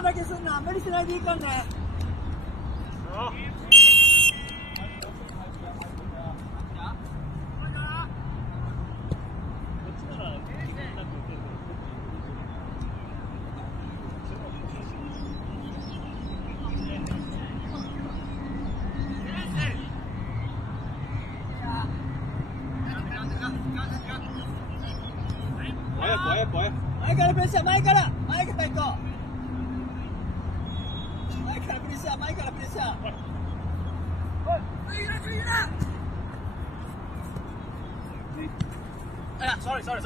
間だけすんな、無理しないでいいかんね。前からプレッシャー、前から行こう。前からプレッシャー、前からプレッシャー。哎呀 ，sorry。sorry。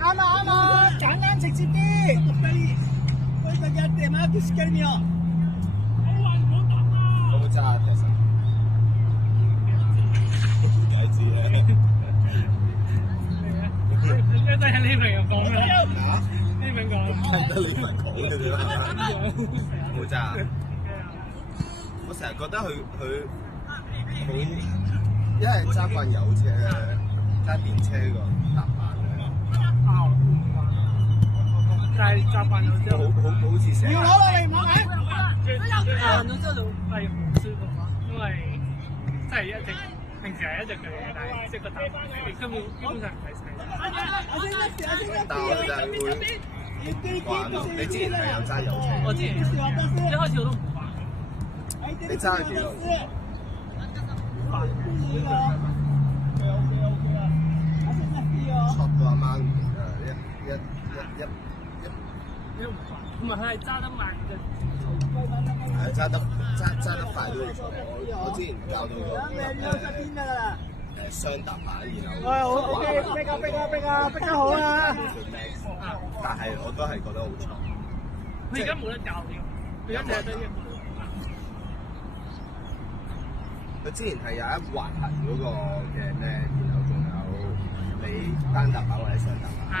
啱啊，簡單直接啲。對佢嘅點啊，佢 scare 你哦。好渣其實，鬼知咧。一真係呢名又講咩？嚇？呢名講。得你份講嘅啫嘛。好渣。我成日覺得佢好，因為揸慣油車、揸電車個搭板咧。但係習慣咗之後，好似成日。要攞落嚟唔好睇。習慣咗之後就係好舒服咯，因為即係一直平時係一隻腳嘅，但係即係個搭板你根本基本上唔使洗。但我就係會慣咯。你之前係有揸油車？我之前一開始我都唔慣。你揸咗幾耐？錯到阿媽唔明啊！唔係佢係揸得慢嘅。係揸得快都會錯。我之前教到個雙踏板，然後OK，逼得好啊！但係我都係覺得好錯。佢而家冇得教了，佢而家淨係得一個。佢之前係有一滑行嗰個嘅咩，然後仲有你單踏板或者雙踏板。啊！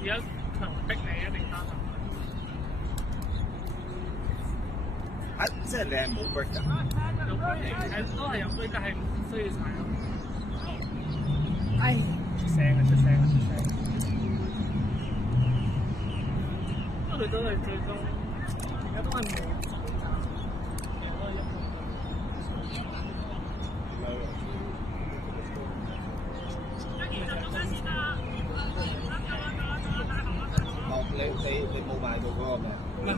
而家強逼你一定單踏板。啊！即係你係冇 break 㗎？有 break 都係有 break，但係唔需要踩咯。唉，出聲！不過佢都係最終，而家都係冇。你冇買到嗰個咩？唔係佢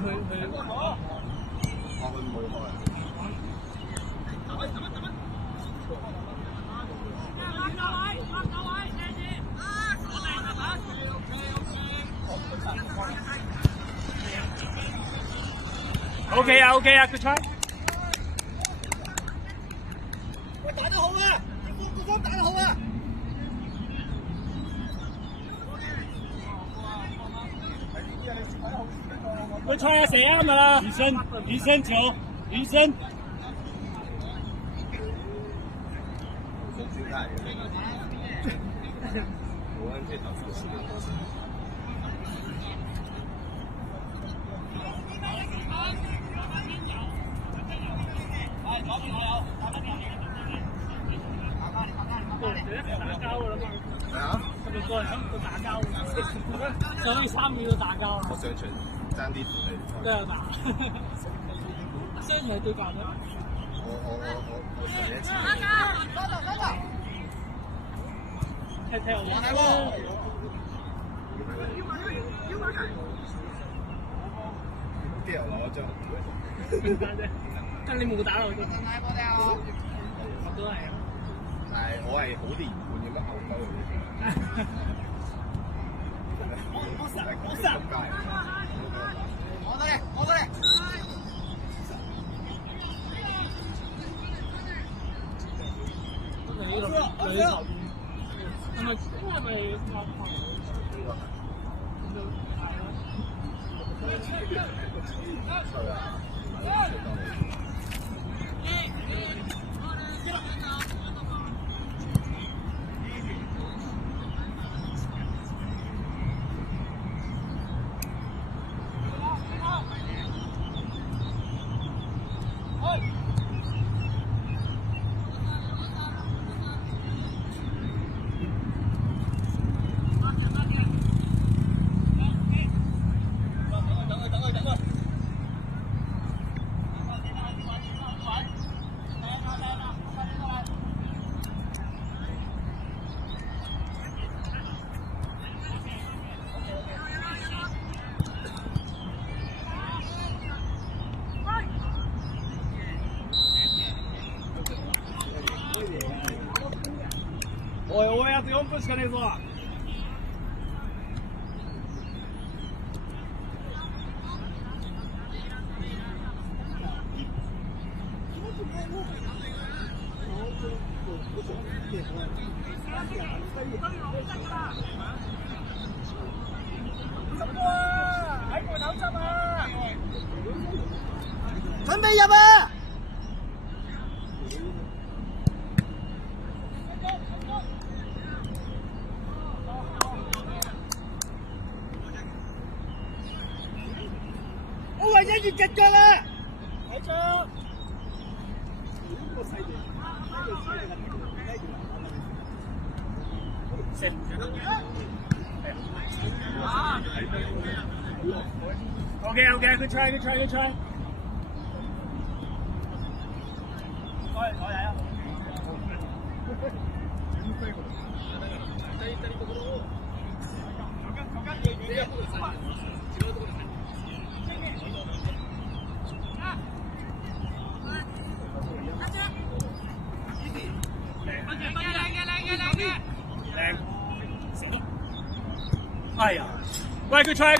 我佢冇開。OK 啊 ，good try。喂，打得好啊！個方打得好啊！佢吹下蛇啱㗎啦，魚身球，魚身。我按这套出去。打交㗎啦嘛。係啊？係咪個人想到打交？想去3秒到打交啊！我上場爭啲同你。都有打。相處係對慣咗。我上一次。踢我玩啲人攞張。點解啫？但你冇打落去。我都係啊。但係我係好連貫咁樣後溝嘅。我得嚟。ですよ。係咪話おいおい、あと4分しかねえぞ。準備入啊！我為咗越隻腳啦！睇住。Okay, good try. 我嚟啊！哎呀！喂，good try。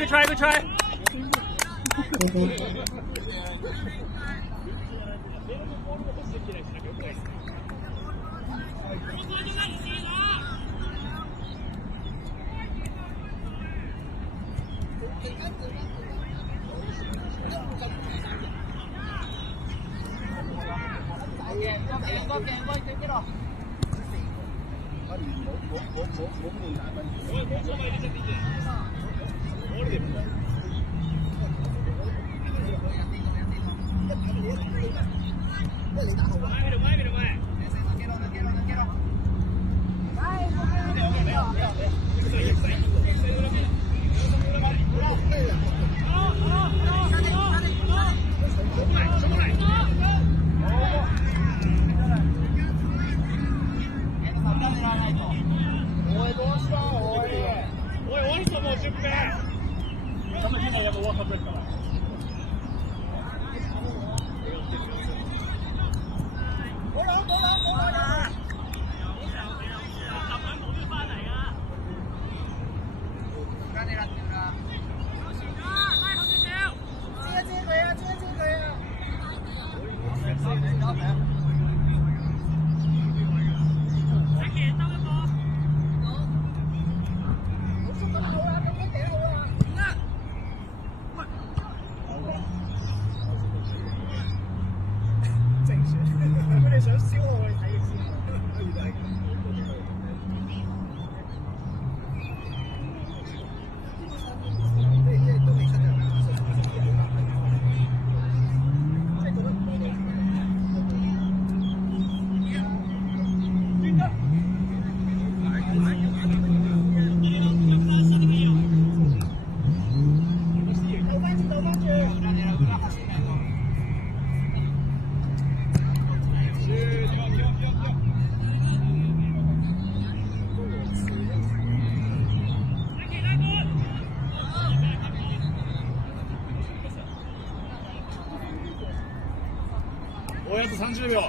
おやつ30秒。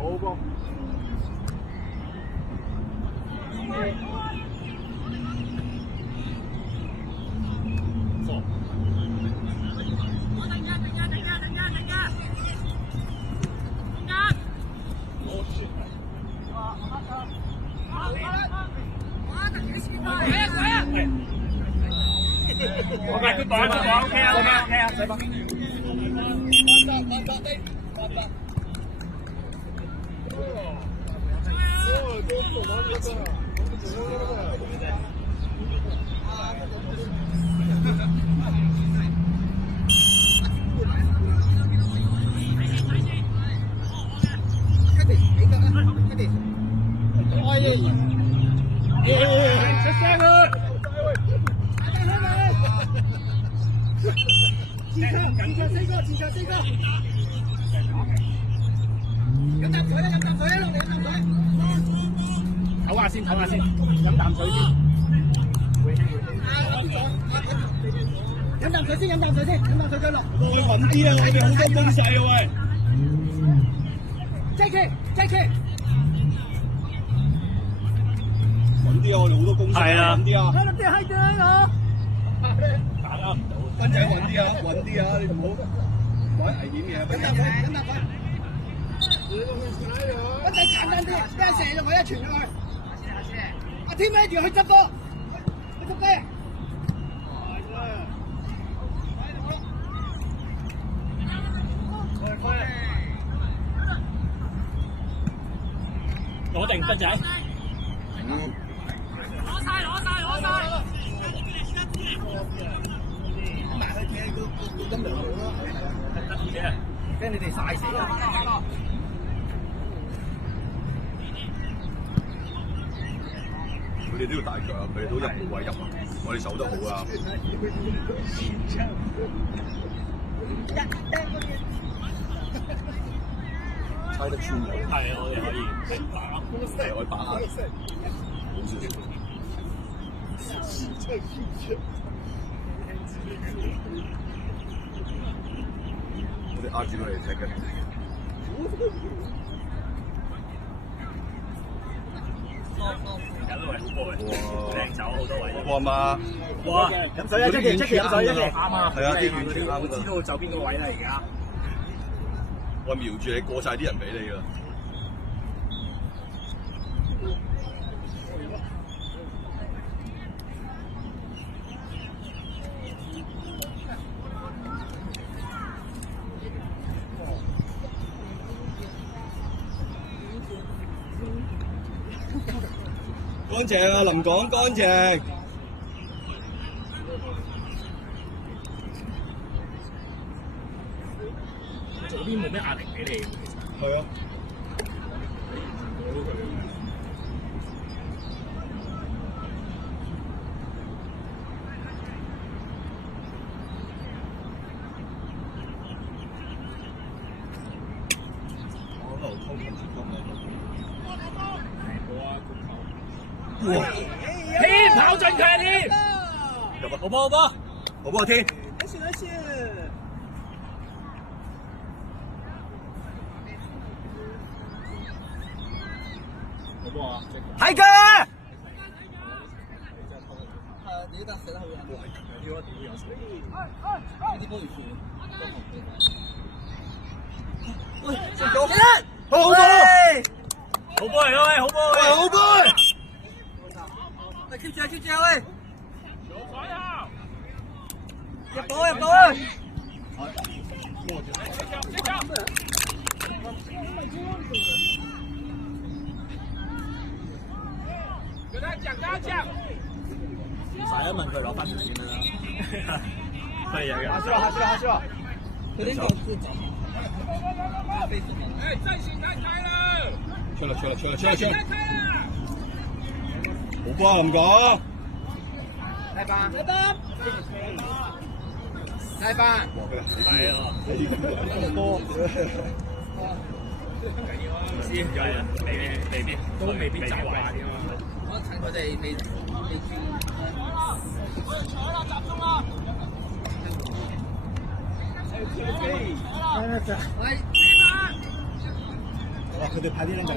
オーバー。そう。我咪佢講，OK 啊，OK 啊，使乜？唞下先，飲啖水先。飲啖水再落。喂，穩啲啊！我哋好多攻勢啊！喂 Jackie， 穩啲啊！我哋好多攻勢。係啊，穩啲啊！喺度啲閪嘅我。打唔到。斌仔穩啲啊！你唔好玩危險嘢。飲啖水。斌仔簡單啲，俾人射咗我一傳咗去。阿天孭住去執波，去執雞。攞定斌仔。攞晒！埋去踢個金đường路咯，得意嘅，驚你哋曬死啊！佢哋都要大腳啊！佢哋都入冇位入啊！我哋守得好啊！猜得穿嘅，係啊！我哋可以把握，係我哋把握，好少少。我哋壓住佢嚟踢嘅。靚走好多位。哇媽！哇！飲水啊，Jackie，飲水，Jackie。啱啊！係啊，啲遠距啱。我知道走邊個位啦，而家。我瞄住你過晒啲人俾你㗎。乾淨啊，林港乾淨。左邊冇咩壓力俾你，係啊。哇！天跑進佢啊天！好波，好波天！好波啊！係佢啊！你得射得好啊！要啊，屌有水！啲波要傳。喂，成咗！好波！好波嚟咯喂，好波喂！好波！keep 住啊喂！入到啊！問佢攞翻條線啦。可以啊，下去了。有點搞自己。哎，陣線太快啦！出啦！好波咁講。來吧。係啊，咁多。唔知有人未必都未必習慣嘅嘛。我趁佢哋未坐啦，集中啦！哇！佢哋派啲人入嚟。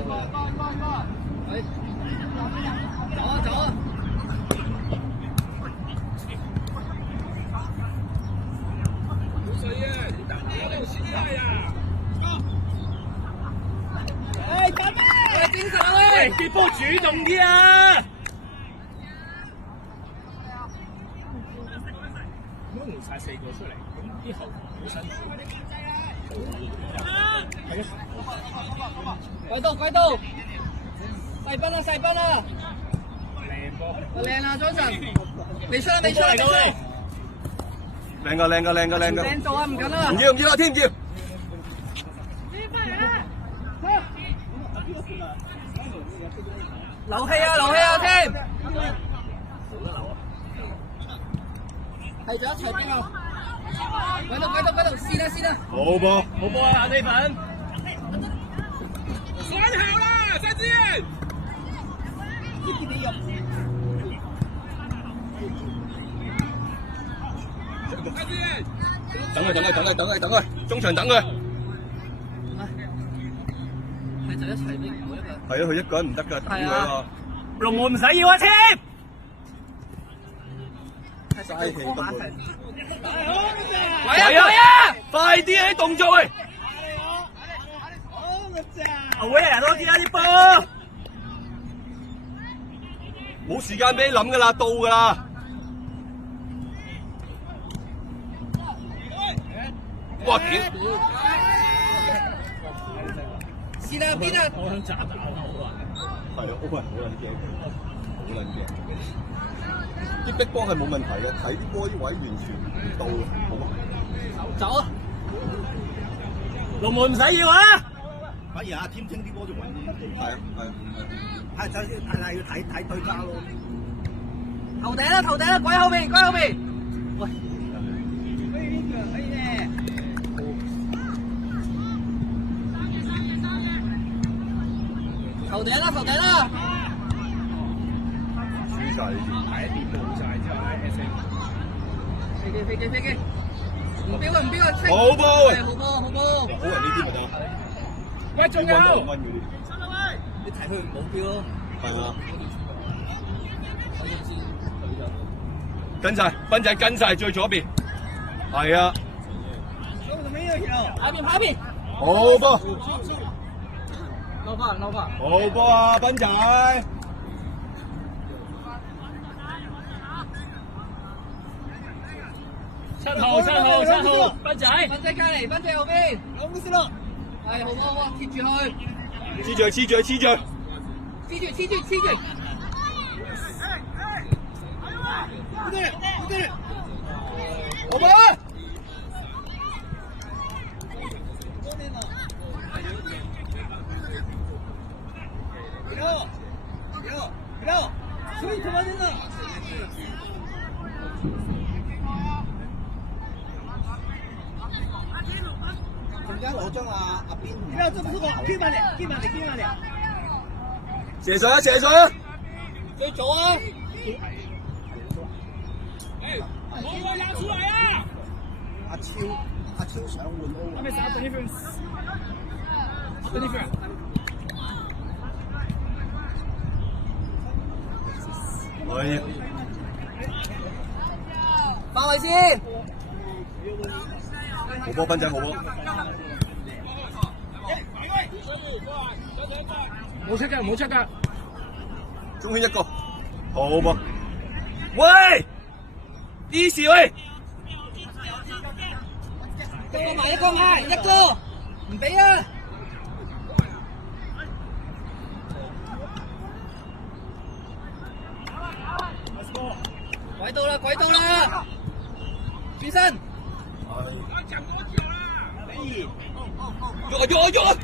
走啊！冇水啊！你打我哋心態呀！喂，接波主動啲啊！果換晒4個出嚟，咁啲後防好辛苦。鬼到！細賓啊！靚波，靚啊，Johnson！未出嚟㗎喂！靚㗎！靚做啊，唔緊啦！唔要啦，添唔要？流氣啊，添！係咗一齊邊個？鬼到！先啦！好波啊，呢份！選好啦，三支！等佢，中場等佢。係就一齊邊個？係啊，佢一個人唔得㗎，等佢啊！龍門唔使要啊，添！嘥氣根本。喂啊！快啲喺動作喂！會啊，多啲啊啲波！冇時間俾你諗㗎啦，到㗎啦！哇屌！是啦，邊啊？我想打好啊！係啊，好撚驚！啲逼波係冇問題嘅，睇啲波啲位完全唔到嘅，好走啊！龍門唔使要啊！反而阿添清啲波仲穩啲。係啊。係首先係要睇對家咯。頭頂啦，鬼後邊！喂，可以咧。頭頂啦！輸晒呢啲。第一點冇晒之後咧 ，S A 飛機！唔標啊！好波！好波！好人呢啲咪得。喂，仲有！你睇佢冇標咯。係啊。跟晒，斌仔跟晒最左邊。係啊。下邊。好波！撈翻。好波啊，斌仔！七號，斌仔隔離，斌仔後邊。咁先咯。係好波，貼住佢。黐住！黐住。好波！所以他妈真的。中間攞張阿邊，不要這麼說，偏慢點。射水啊！最左啊！我拉出來啊！阿超想換歐啊！咩啥difference？可以。翻位先。好波，斌仔好波。冇出㗎。中圈一個，好波。喂 ，easy 喂。一個，唔俾啊！鬼到啦！轉身。喐啊！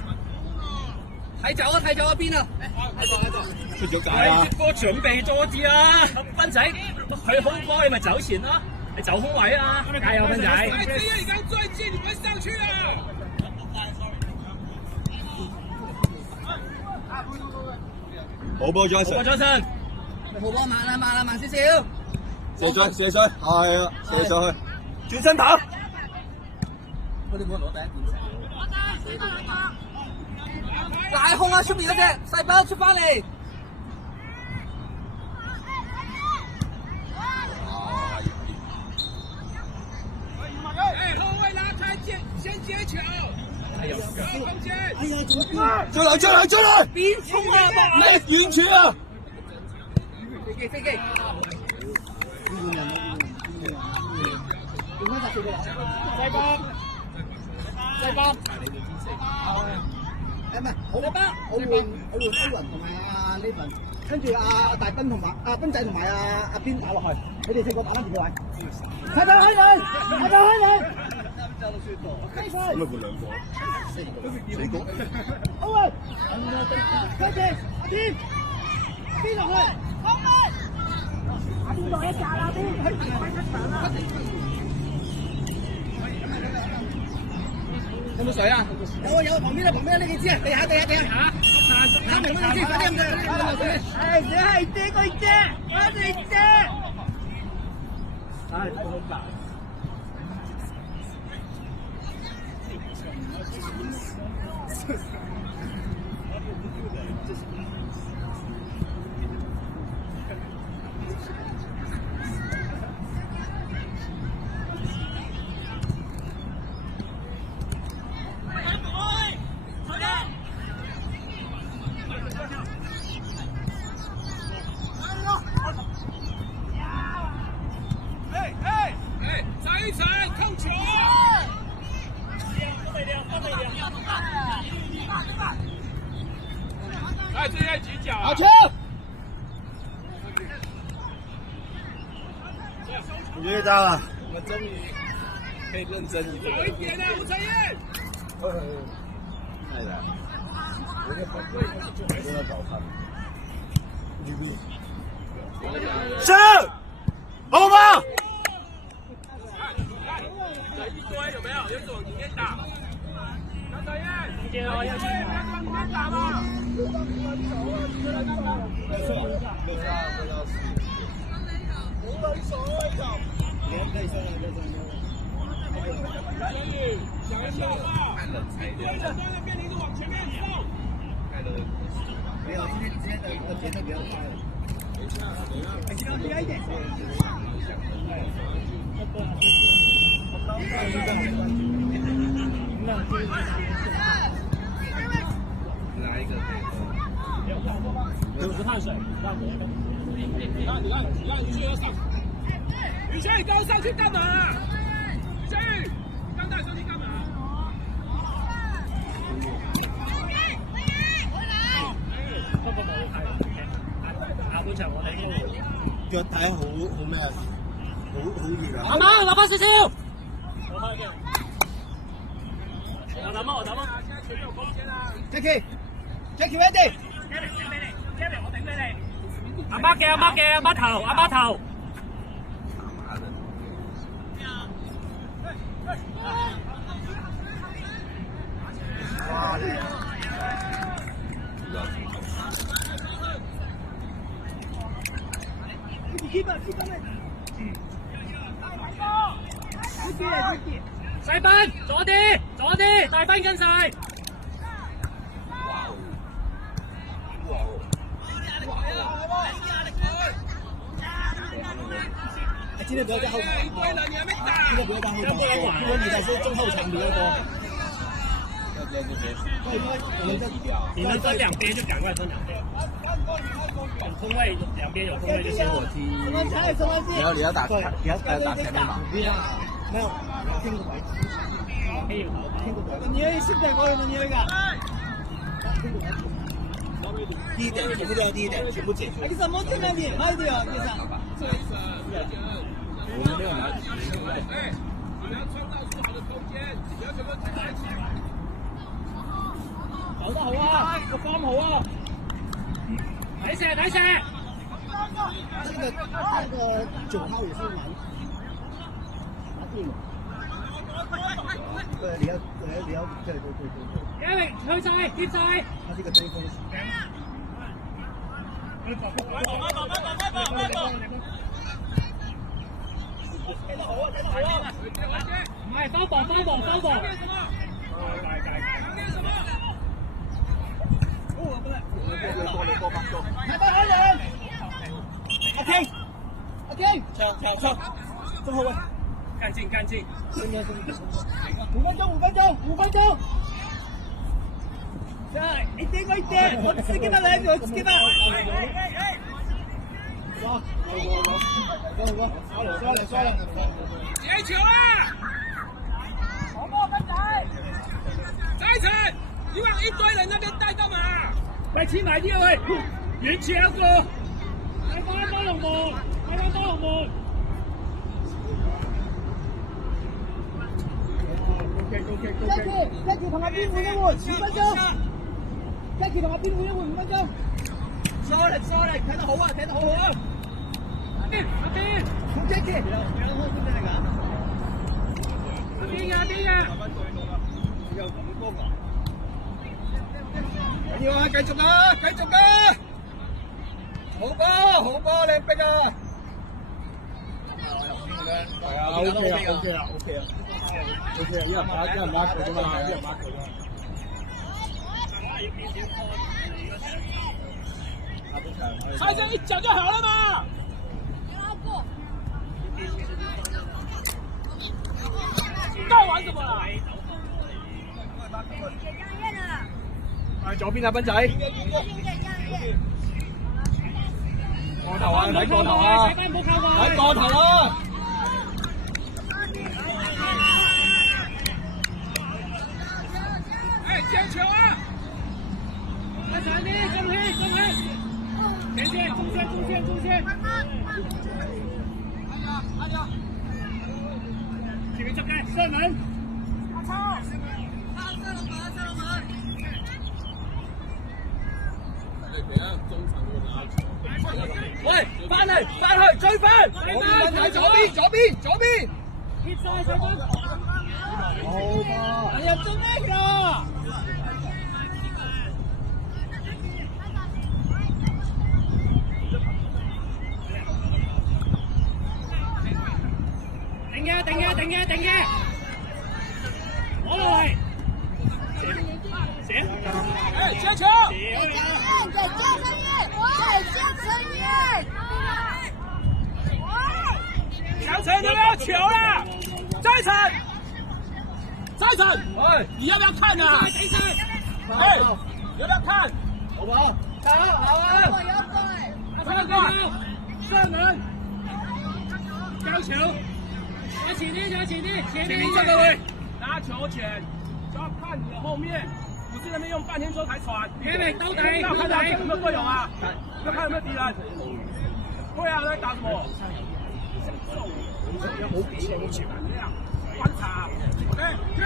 睇走啊邊啊！出咗界啊！波準備多啲啊！斌仔，佢空波你咪走前咯，你走空位啊！加油，斌仔！快支啊！而家再接你們上去啊！好波 Johnson，好波慢少少。射水，係啊，射上去，轉身跑。我哋冇人攞第一點射。大空啊！出面嗰隻細包出翻嚟。後衛拉開先接球。空間。哎呀，出來！邊衝啊！你遠處啊！飛機。4個西北，西北。誒唔係，我換 Owen 同埋阿呢份，跟住阿大斌同埋阿斌仔同埋阿邊打落去，你哋4個打翻住個位。開門！咁咪換2個，4個。Owen，跟住阿邊落去，邊落一格啊邊。有冇水啊？有旁邊呢幾支啊？地下嚇！他明嗰支，快啲咁係你係借佢借，我哋借。唉，好難。哎，这些几脚？好球！我觉得到了，我终于可以认真一点。好一点啊，吴承彦！太难，我这跑步真的早看。是，好吧。一堆有没有？有种里面打。张承彦，接哦，要进别往里面打嘛。想一下吧，对着面临着往前面走。没有，今天的节奏比较快了。尽量低一点。哪一个可以喝？50汗水，让我。你让于轩上，于轩你刚上去干嘛啊？于轩，刚才上去干嘛？不過冇睇，下半場我哋應該腳底好咩啊？好熱啊！阿媽落翻少少。我打乜？現在全有空間啦。Jackie ready。Kevin，我頂俾你。阿媽嘅，阿媽頭。細斌，左啲，大斌跟晒。今天不要在后场，今天不要在后场，因为你才是中后场比较多。你们分两边就赶快分两边，有空位两边有空位就先我踢。你要打前面嘛？沒有，聽個位。你識唔識我哋嘢㗎？第一點，全部都要第一點，全部解決。你怎麼進來你？快點，醫生。我們沒有拿。哎，你要創造出好的空間，不要全部擠在一起。走得好啊，個方好啊。睇射。這個9號也是蠻拿定了。對，你要對。因為去晒，貼晒。他這個追風。唔係方防。搶，中後衛，幹勁。5分鐘。一點，我自己的來，我自己的。走。接球啊！再层，你往一堆人那边带干嘛？再黐埋啲啊喂，遠處有個，睇翻多龍門，睇翻多龍門。Jackie 同阿邊換一換，5分鐘。Jackie 同阿邊換一換5分鐘。Sorry，睇得好啊，睇得好好啊。阿邊，同 Jackie。阿邊啊！緊要啊！繼續啊！好波，靚逼啊！係啊 ，OK 啊，一人打一個啫嘛，拆成一腳就好了嘛。到玩什麼啦？左邊啊，斌仔。過頭啊！睇過頭啊！睇過頭啊！哎，接球啊！快上啲，中線。前面執嘅，雙門。喂，翻去追翻！喺左邊。貼晒水軍。好波！入咗咩㗎？定嘅！攞落嚟！寫！哎，接球！小陈，你要球了！再层！哎，你要不要看啊？哎，要不要看？好唔好？好！雙門！交球！前面這個位，拿球前就要看你的後面，不是那邊用半天車才傳。都睇，要看他有沒有隊友啊？要看有沒有敵人。對啊，在打什麼？觀察。OK，去。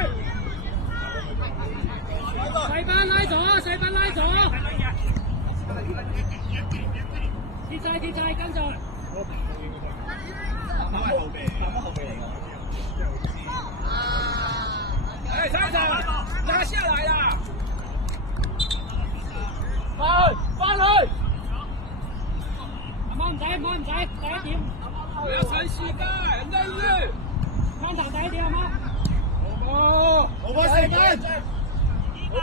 細班拉左。貼晒，跟住。慢慢後備嚟㗎。哎，站長，拿下來啦！翻去。唔使，第一點。不要撐膝蓋，內日。看頭第一點好嗎？好波，四分。好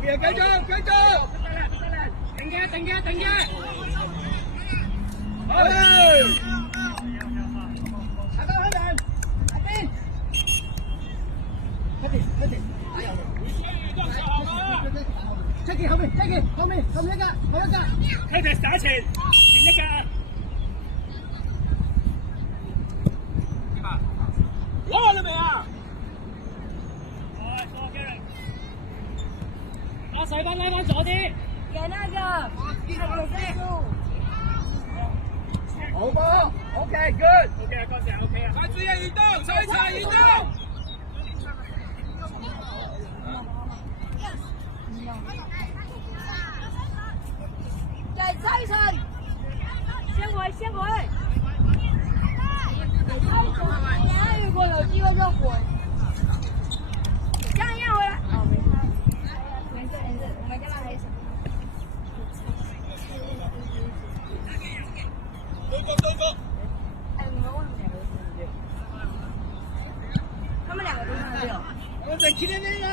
嘢，繼續。定嘅。Jackie 後面一個，開始打前一個。攞完了沒啊？我細班拉翻左啲。有那個好波 ，OK good， OK 啊，嗰時 OK 啊。快注意移動，賽場移動。在賽場，先回。如果有機會就回。這樣回來。哦，沒事，我們跟他還行。都過。哎，你們為什麼兩個都是6？他們兩個都是6。我在前面那個。